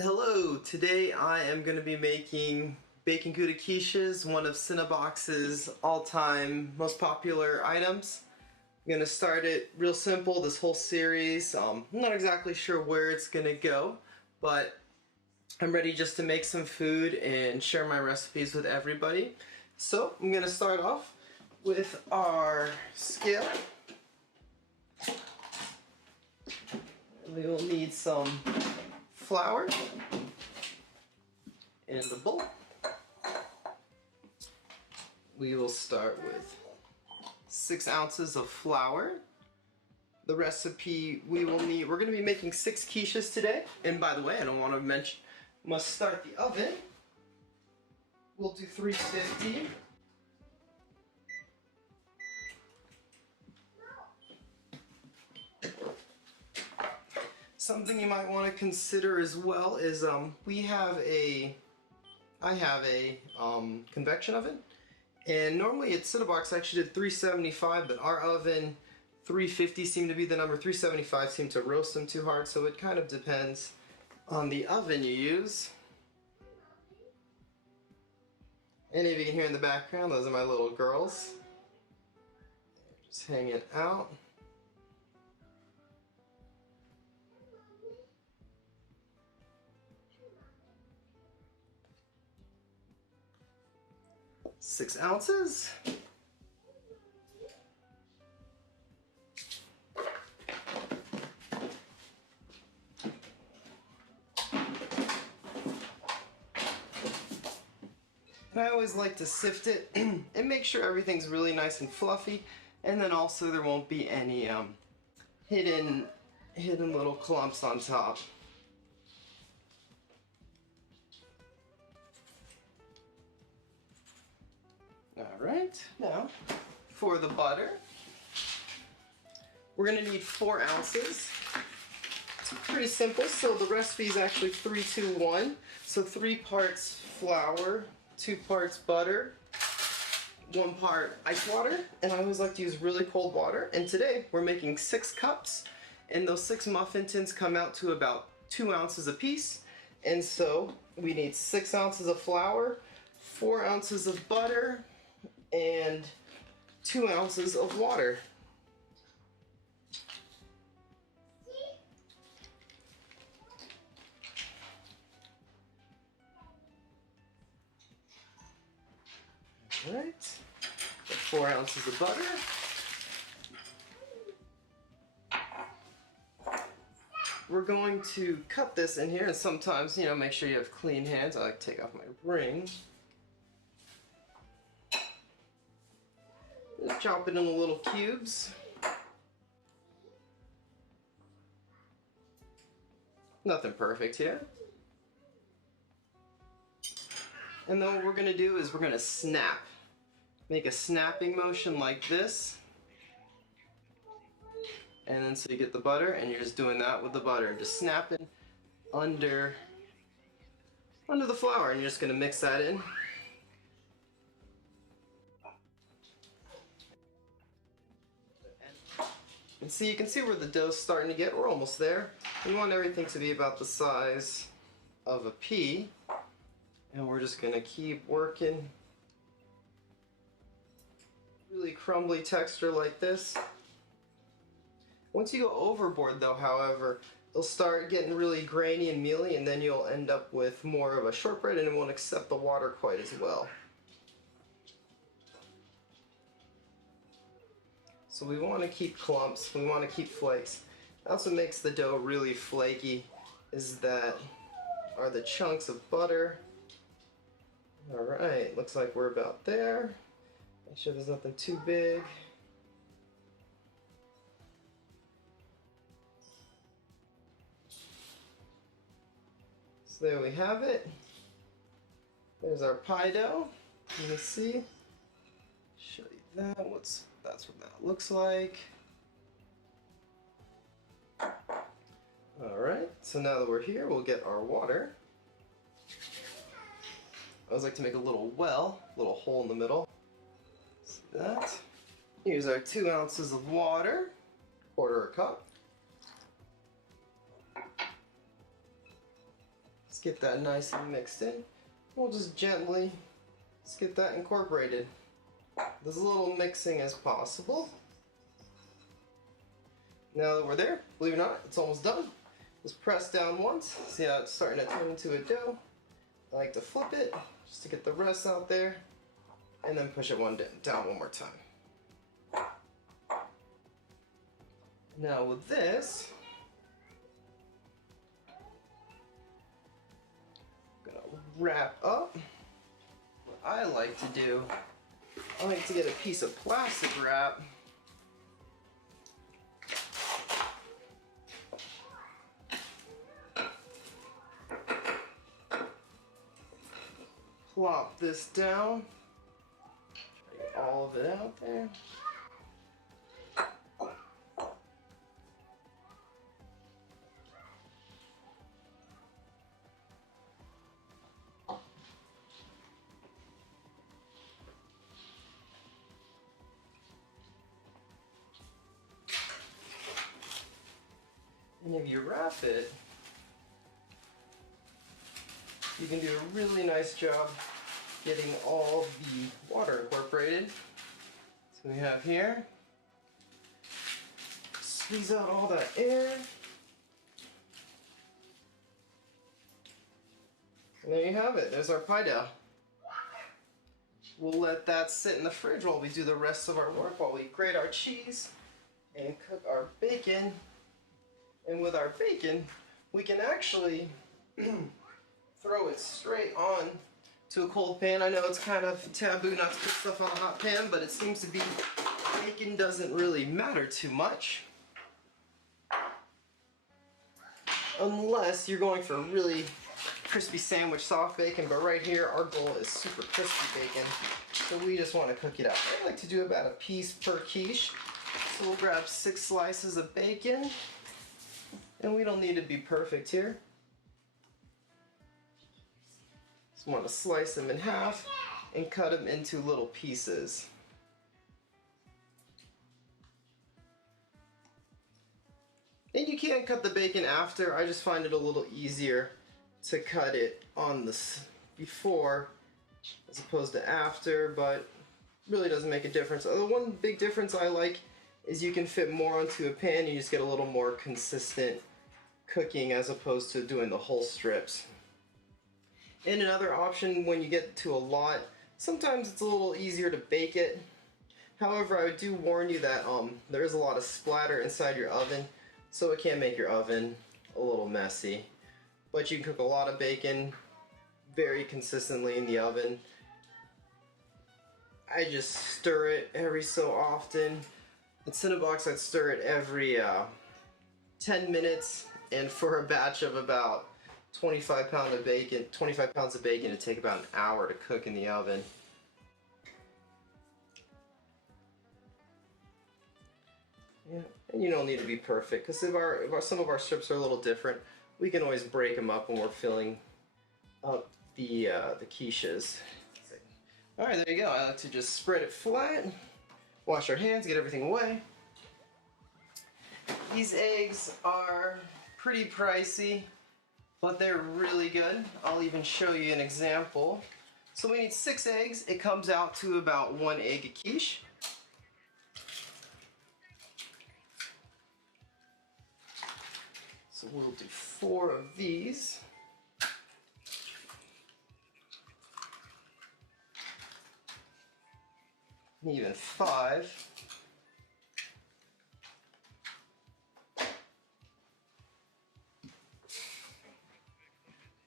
Hello, today I am going to be making bacon Gouda quiches, one of Cinnabon's all-time most popular items. I'm going to start it real simple, this whole series. I'm not exactly sure where it's going to go, but I'm ready just to make some food and share my recipes with everybody. So I'm going to start off with our scale. We will need some flour in the bowl. We will start with 6 ounces of flour. The recipe we will need, we're going to be making 6 quiches today. And by the way, I don't want to mention, must start the oven. We'll do 350. Something you might want to consider as well is I have a convection oven, and normally at Cinnabon's I actually did 375, but our oven 350 seemed to be the number. 375 seemed to roast them too hard, so it kind of depends on the oven you use. Any of you can hear in the background, those are my little girls. They're just hanging out. Six ounces. And I always like to sift it and make sure everything's really nice and fluffy, and then also there won't be any hidden little clumps on top. Alright, now for the butter, we're going to need 4 ounces. It's pretty simple, so the recipe is actually 3-2-1. So 3 parts flour, 2 parts butter, 1 part ice water, and I always like to use really cold water. And today we're making 6 cups, and those 6 muffin tins come out to about 2 ounces a piece. And so we need 6 ounces of flour, 4 ounces of butter, and 2 ounces of water. Alright, 4 ounces of butter. We're going to cut this in here, and sometimes, make sure you have clean hands. I like to take off my ring. Just chop it into little cubes. Nothing perfect here. And then what we're going to do is we're going to snap. Make a snapping motion like this. And then so you get the butter, and you're just doing that with the butter. Just snapping under the flour, and you're just going to mix that in. And see, you can see where the dough's starting to get. We're almost there. We want everything to be about the size of a pea. And we're just going to keep working. Really crumbly texture like this. Once you go overboard though, however, it'll start getting really grainy and mealy, and then you'll end up with more of a shortbread, and it won't accept the water quite as well. So we want to keep clumps, we want to keep flakes. That's what makes the dough really flaky, is that are the chunks of butter. Alright, looks like we're about there. Make sure there's nothing too big. So there we have it. There's our pie dough. Let me see. Show you that. That's what that looks like. Alright, so now that we're here, we'll get our water. I always like to make a little well, a little hole in the middle. See that? Here's our 2 ounces of water, 1/4 cup. Let's get that nice and mixed in. We'll just gently let's get that incorporated. As little mixing as possible. Now that we're there, believe it or not, it's almost done. Just press down once. See how it's starting to turn into a dough? I like to flip it just to get the rest out there, and then push it down one more time. Now with this, I'm gonna wrap up. What I like to do, I like to get a piece of plastic wrap. Plop this down. Try to get all of it out there. And if you wrap it, you can do a really nice job getting all the water incorporated. So we have here, squeeze out all that air. And there you have it, there's our pie dough. We'll let that sit in the fridge while we do the rest of our work, while we grate our cheese and cook our bacon. And with our bacon, we can actually throw it straight on to a cold pan. I know it's kind of taboo not to put stuff on a hot pan, but it seems to be bacon doesn't really matter too much. Unless you're going for a really crispy sandwich, soft bacon, but right here our goal is super crispy bacon. So we just want to cook it out. I like to do about a piece per quiche. So we'll grab 6 slices of bacon. And we don't need to be perfect here. Just want to slice them in half and cut them into little pieces. And you can cut the bacon after. I just find it a little easier to cut it on this before as opposed to after, but really doesn't make a difference. The one big difference I like is you can fit more onto a pan. You just get a little more consistent cooking as opposed to doing the whole strips. And another option, when you get to a lot, sometimes it's a little easier to bake it. However, I do warn you that there is a lot of splatter inside your oven, so it can make your oven a little messy. But you can cook a lot of bacon very consistently in the oven. I just stir it every so often. In Cinnabons, I'd stir it every 10 minutes, and for a batch of about 25 pounds of bacon, it'd take about an hour to cook in the oven. Yeah, and you don't need to be perfect, because if some of our strips are a little different, we can always break them up when we're filling up the quiches. Alright, there you go. I like to just spread it flat, wash our hands, get everything away. These eggs are pretty pricey, but they're really good. I'll even show you an example. So we need 6 eggs. It comes out to about 1 egg a quiche. So we'll do 4 of these. Even 5.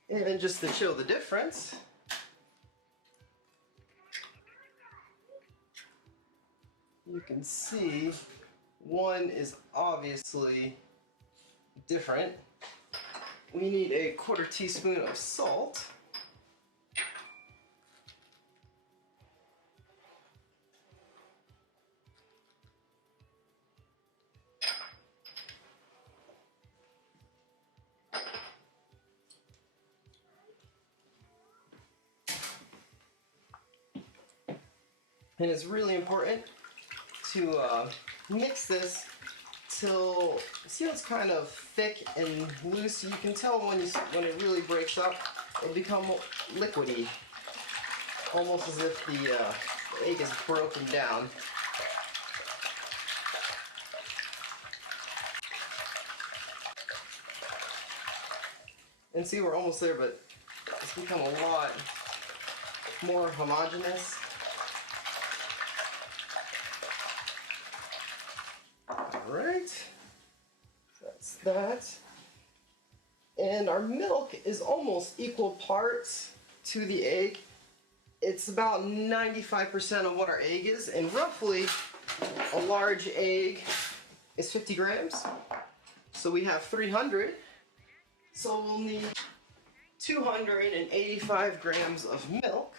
And then just to show the difference, you can see one is obviously different. We need a 1/4 teaspoon of salt. And it's really important to mix this until, see how it's kind of thick and loose? You can tell when it really breaks up, it'll become liquidy, almost as if the egg is broken down. And see, we're almost there, but it's become a lot more homogeneous. Alright, that's that. And our milk is almost equal parts to the egg. It's about 95% of what our egg is, and roughly a large egg is 50 grams. So we have 300. So we'll need 285 grams of milk.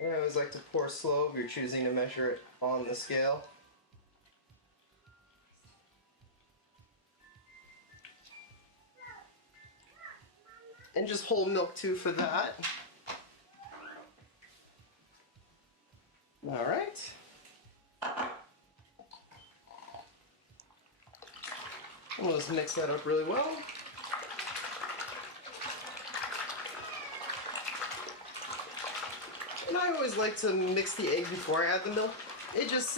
And I always like to pour slow if you're choosing to measure it on the scale. And just whole milk too for that. All right. We'll just mix that up really well. And I always like to mix the egg before I add the milk. It just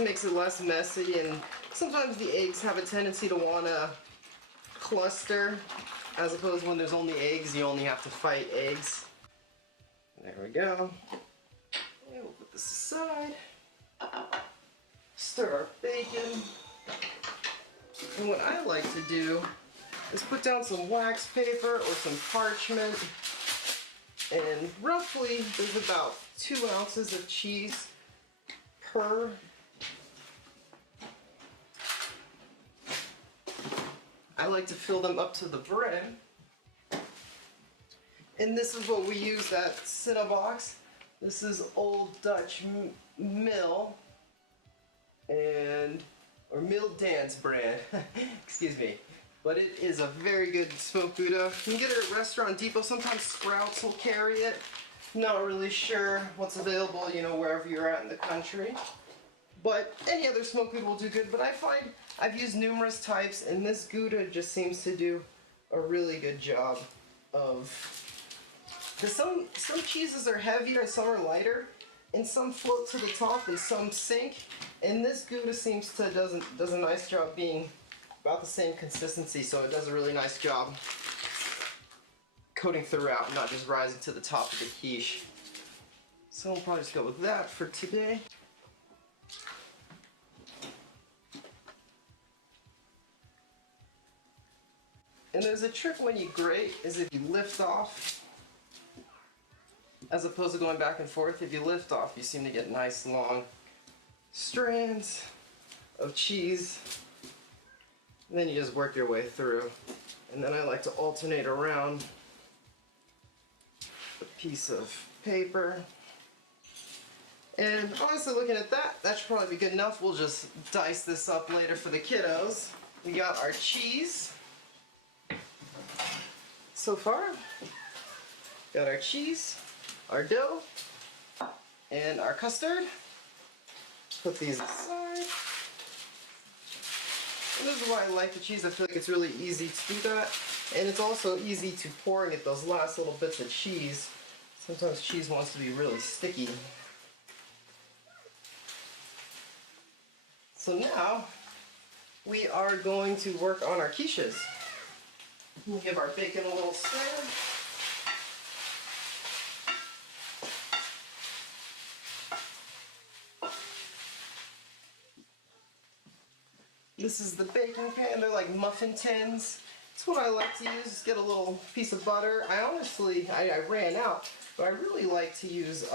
makes it less messy, and sometimes the eggs have a tendency to want to cluster, as opposed to when there's only eggs, you only have to fight eggs. There we go. And we'll put this aside. Stir our bacon. And what I like to do is put down some wax paper or some parchment. And roughly, there's about 2 ounces of cheese per. I like to fill them up to the brim. And this is what we use at Cinnebox. This is Old Dutch Mill or Mill Dance brand. Excuse me. But it is a very good smoked Gouda. You can get it at Restaurant Depot. Sometimes Sprouts will carry it. Not really sure what's available, you know, wherever you're at in the country. But any other smoked Gouda will do good. But I find I've used numerous types, and this Gouda just seems to do a really good job of. Because some cheeses are heavier and some are lighter, and some float to the top and some sink. And this Gouda seems to does a nice job being about the same consistency, so it does a really nice job coating throughout, not just rising to the top of the quiche. So we'll probably just go with that for today. And there's a trick when you grate, is if you lift off, as opposed to going back and forth. If you lift off, you seem to get nice long strands of cheese. And then you just work your way through. And then I like to alternate around a piece of paper. And honestly, looking at that, that should probably be good enough. We'll just dice this up later for the kiddos. We got our cheese. So far, got our cheese, our dough, and our custard. Put these aside. And this is why I like the cheese. I feel like it's really easy to do that. And it's also easy to pour and get those last little bits of cheese. Sometimes cheese wants to be really sticky. So now, we are going to work on our quiches. We'll give our bacon a little stir. This is the baking pan. They're like muffin tins. It's what I like to use. Just get a little piece of butter. I ran out, but I really like to use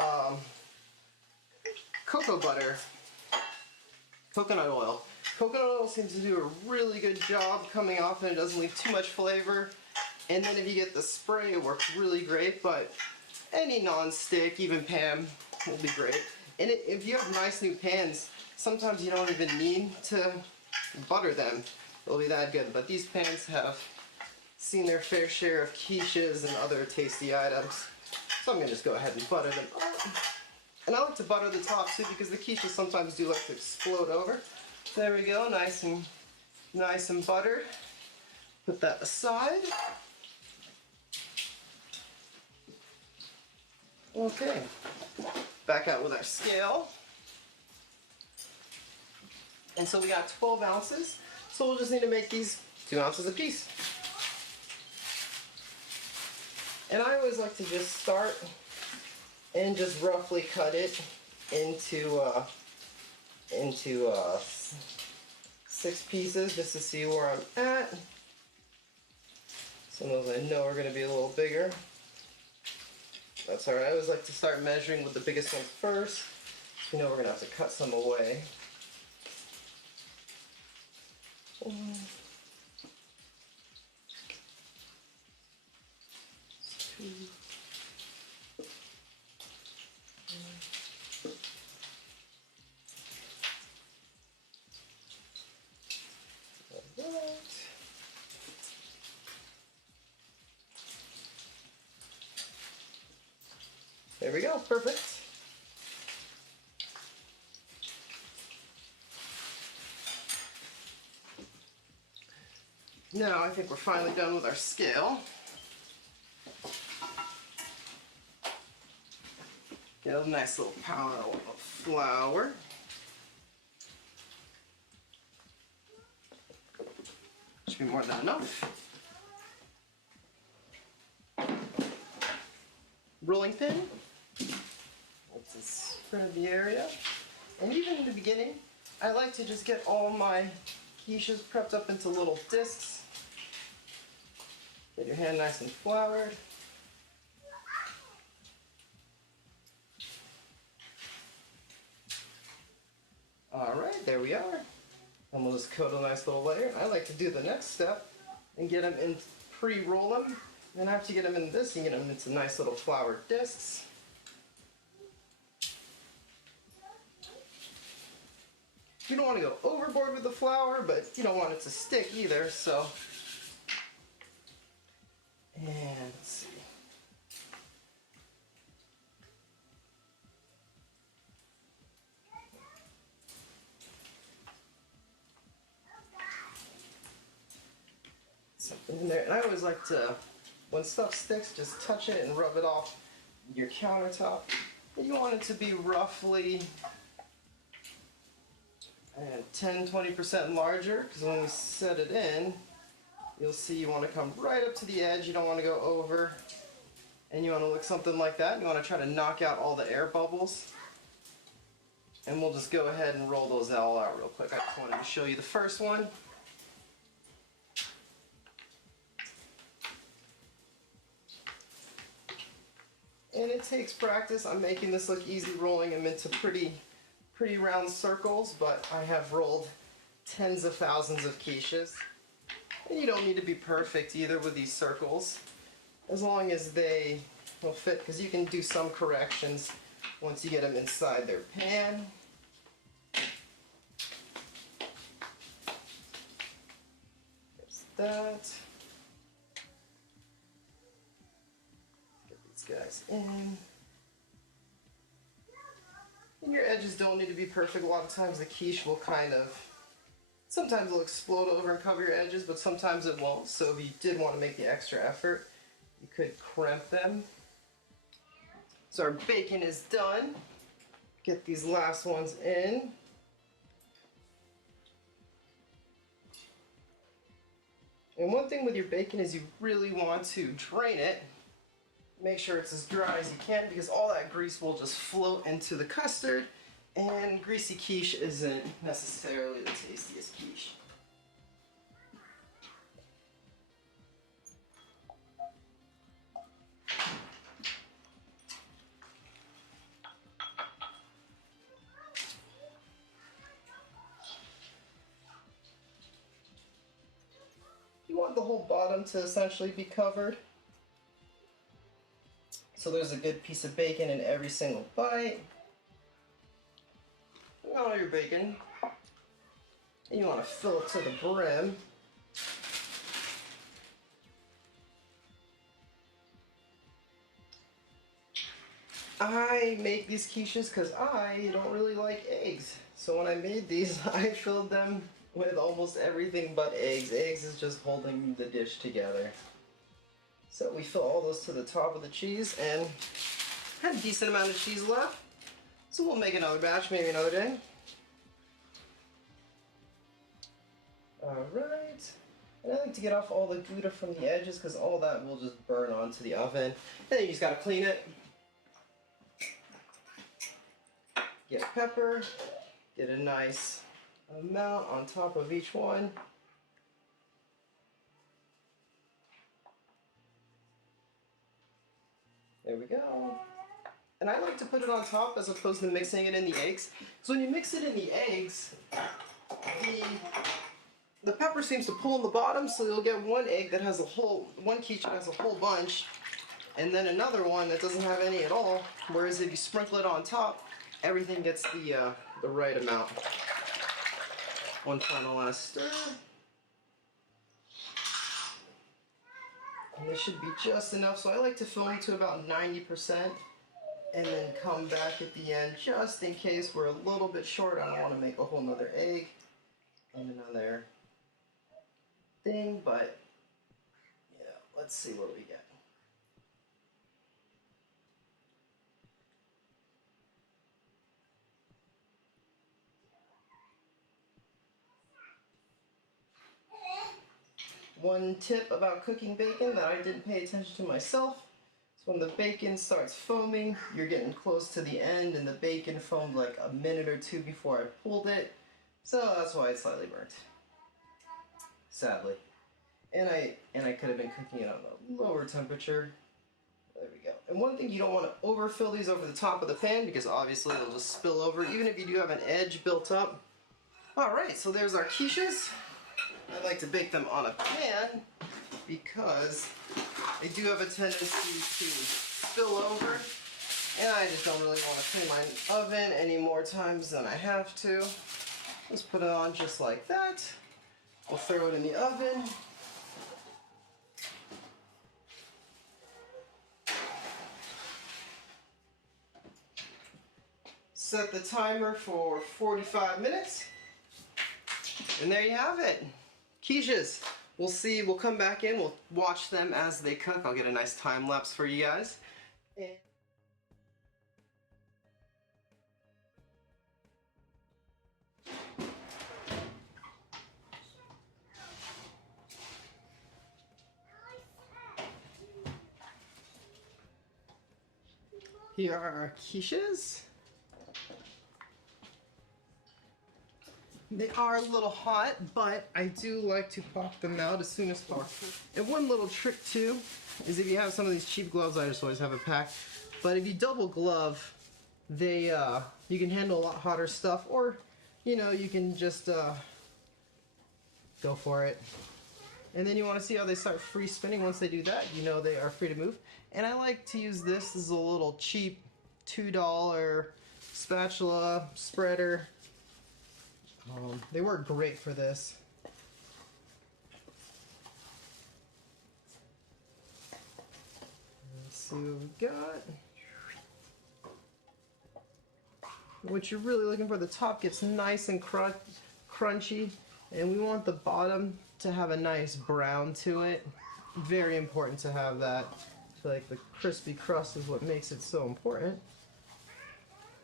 cocoa butter, coconut oil. Coconut oil seems to do a really good job coming off, and it doesn't leave too much flavor. And then if you get the spray, it works really great, but any non-stick, even pan, will be great. And if you have nice new pans, sometimes you don't even need to butter them, they'll be that good. But these pans have seen their fair share of quiches and other tasty items. So I'm gonna just go ahead and butter them up. And I like to butter the top too because the quiches sometimes do like to explode over. There we go, nice and buttered. Put that aside. Okay, back out with our scale. And so we got 12 ounces, so we'll just need to make these 2 ounces a piece. And I always like to just start and just roughly cut it into 6 pieces just to see where I'm at. Some of those I know are going to be a little bigger. That's alright. I always like to start measuring with the biggest ones first. You know we're going to have to cut some away. There we go, perfect. Now I think we're finally done with our scale. Get a nice little pound of flour. Should be more than enough. Rolling pin. Let's just spread the area. And even in the beginning, I like to just get all my quiches prepped up into little discs. Get your hand nice and floured. Alright, there we are. And we'll just coat a nice little layer. I like to do the next step and get them in, pre-roll them. And after you get them in this, you get them into nice little floured discs. You don't want to go overboard with the flour, but you don't want it to stick either, so. And let's see. Something in there. And I always like to, when stuff sticks, just touch it and rub it off your countertop. And you want it to be roughly 10-20% larger, because when we set it in, you'll see you want to come right up to the edge. You don't want to go over. And you want to look something like that. You want to try to knock out all the air bubbles. And we'll just go ahead and roll those all out real quick. I just wanted to show you the first one. And it takes practice. I'm making this look easy, rolling them into pretty round circles, but I have rolled tens of thousands of quiches. And you don't need to be perfect either with these circles, as long as they will fit, because you can do some corrections once you get them inside their pan. There's that. Get these guys in. And your edges don't need to be perfect. A lot of times the quiche will sometimes it'll explode over and cover your edges, but sometimes it won't. So if you did want to make the extra effort, you could crimp them. So our bacon is done. Get these last ones in. And one thing with your bacon is you really want to drain it. Make sure it's as dry as you can, because all that grease will just float into the custard, and greasy quiche isn't necessarily the tastiest quiche. You want the whole bottom to essentially be covered. So there's a good piece of bacon in every single bite. All your bacon. And you want to fill it to the brim. I make these quiches because I don't really like eggs. So when I made these, I filled them with almost everything but eggs. Eggs is just holding the dish together. So we fill all those to the top of the cheese and had a decent amount of cheese left. So we'll make another batch, maybe another day. Alright. And I like to get off all the Gouda from the edges because all that will just burn onto the oven. And then you just gotta clean it. Get pepper. Get a nice amount on top of each one. There we go. And I like to put it on top as opposed to mixing it in the eggs. So when you mix it in the eggs, the pepper seems to pull in the bottom, so you'll get one egg that has one quiche that has a whole bunch, and then another one that doesn't have any at all. Whereas if you sprinkle it on top, everything gets the right amount. One final last stir. And this should be just enough, so I like to fill them to about 90% and then come back at the end just in case we're a little bit short. I don't want to make a whole nother egg and another thing, but yeah, let's see what we get. One tip about cooking bacon that I didn't pay attention to myself is when the bacon starts foaming, you're getting close to the end, and the bacon foamed like a minute or two before I pulled it, so that's why it's slightly burnt. Sadly. And I could have been cooking it on a lower temperature. There we go. And one thing, you don't want to overfill these over the top of the pan because obviously they'll just spill over, even if you do have an edge built up. Alright, so there's our quiches. I like to bake them on a pan because they do have a tendency to spill over, and I just don't really want to clean my oven any more times than I have to. Let's put it on just like that. We'll throw it in the oven. Set the timer for 45 minutes. And there you have it. Quiches. We'll come back in, we'll watch them as they cook. I'll get a nice time lapse for you guys. And here are our quiches. They are a little hot, but I do like to pop them out as soon as possible. And one little trick too is if you have some of these cheap gloves, I just always have a pack. But if you double glove, you can handle a lot hotter stuff, or you can just go for it. And then you want to see how they start free spinning. Once they do that, they are free to move. And I like to use this as a little cheap $2 spatula spreader. They work great for this. Let's see what we got. What you're really looking for, the top gets nice and crunchy, and we want the bottom to have a nice brown to it. Very important to have that. I feel like the crispy crust is what makes it so important.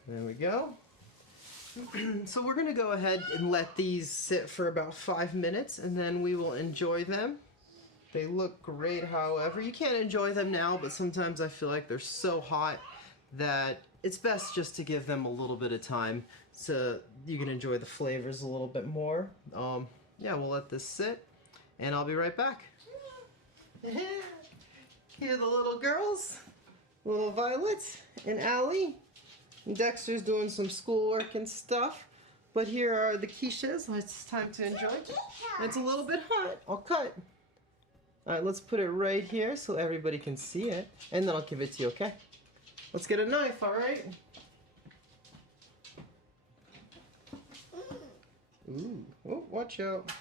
There we go. So we're going to go ahead and let these sit for about 5 minutes, and then we will enjoy them. They look great, however. You can't enjoy them now, but sometimes I feel like they're so hot that it's best just to give them a little bit of time so you can enjoy the flavors a little bit more. Yeah, we'll let this sit, and I'll be right back. Here are the little girls, little Violet and Allie. Dexter's doing some schoolwork and stuff, but here are the quiches. It's time to enjoy. It's a little bit hot. I'll cut. Alright, let's put it right here so everybody can see it, and then I'll give it to you, okay? Let's get a knife, alright? Ooh, oh, watch out.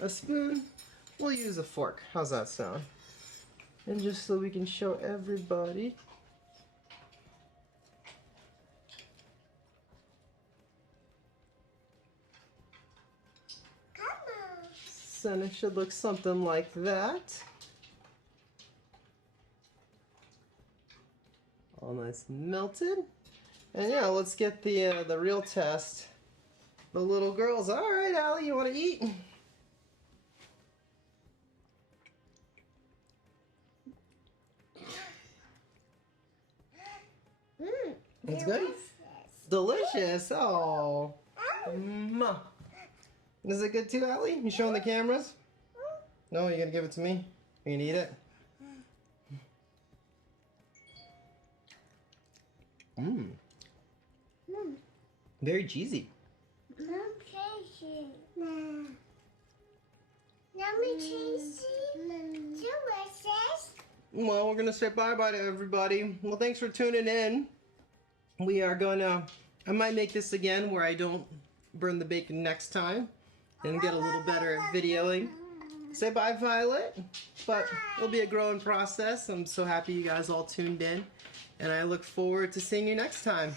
A spoon? We'll use a fork. How's that sound? And just so we can show everybody. Center should look something like that. All nice and melted. And yeah, let's get the real test. The little girls. All right, Allie, you want to eat? It's good? Delicious. Oh. Is it good too, Allie? You showing the cameras? No, you're gonna give it to me? You gonna eat it? Very cheesy. Well, we're gonna say bye-bye to everybody. Well, thanks for tuning in. We are gonna, I might make this again where I don't burn the bacon next time and get a little better at videoing. Say bye, Violet. But it'll be a growing process. I'm so happy you guys all tuned in, and I look forward to seeing you next time.